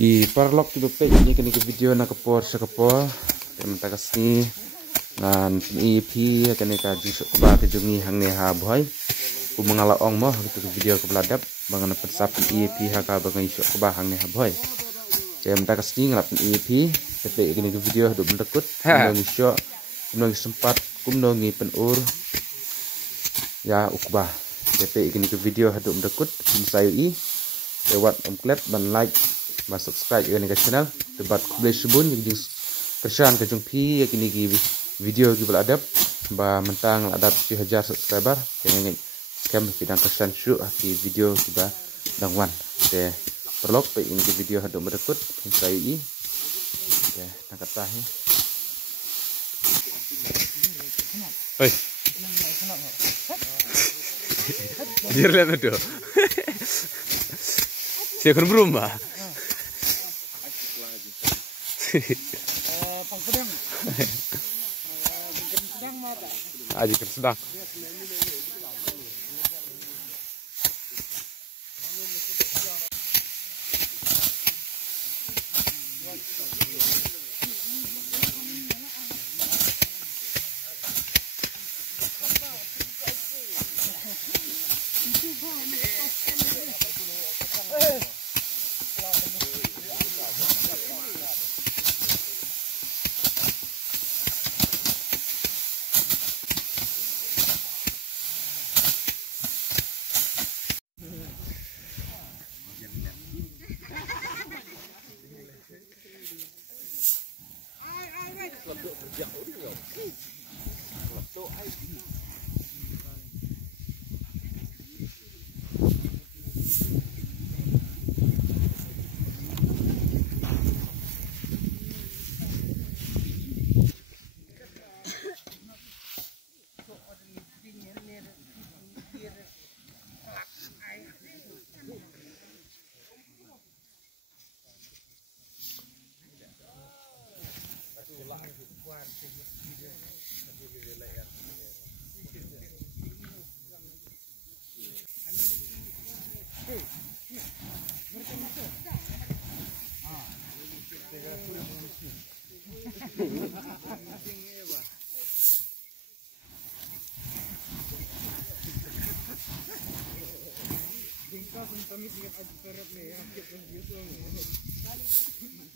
I parlok tu bepek ini kini ke video nak kepor sekepor minta kasih ngan EP kini ka jisuk ba ke jungi hang ne ha boy ku mengala ong moh gitu ke video ke beladap bangan pesap EP ha ka bangan isuk ke ba hang ne ha boy saya minta kasih ngalap EP bepek kini ke video hidup mendekut nang isuk nang sempat kumnongi penur ya ukbah bepek kini ke video hidup mendekut saya lewat klik dan like và subscribe ke ni channel debat kublai subun yang kesan ke jungpi kini ki video ki beladap ba mentang adap 1000 subscriber yang scam bidang kesan syu ki video ki ba dangwan de perlok pe ini ki video hadu merekut saya ya tangkat tah ni oi dir lihat tu saya kan berumah Aji kan sedang. Tingkah pun kami dengan adik perut ni, yang kita biasa.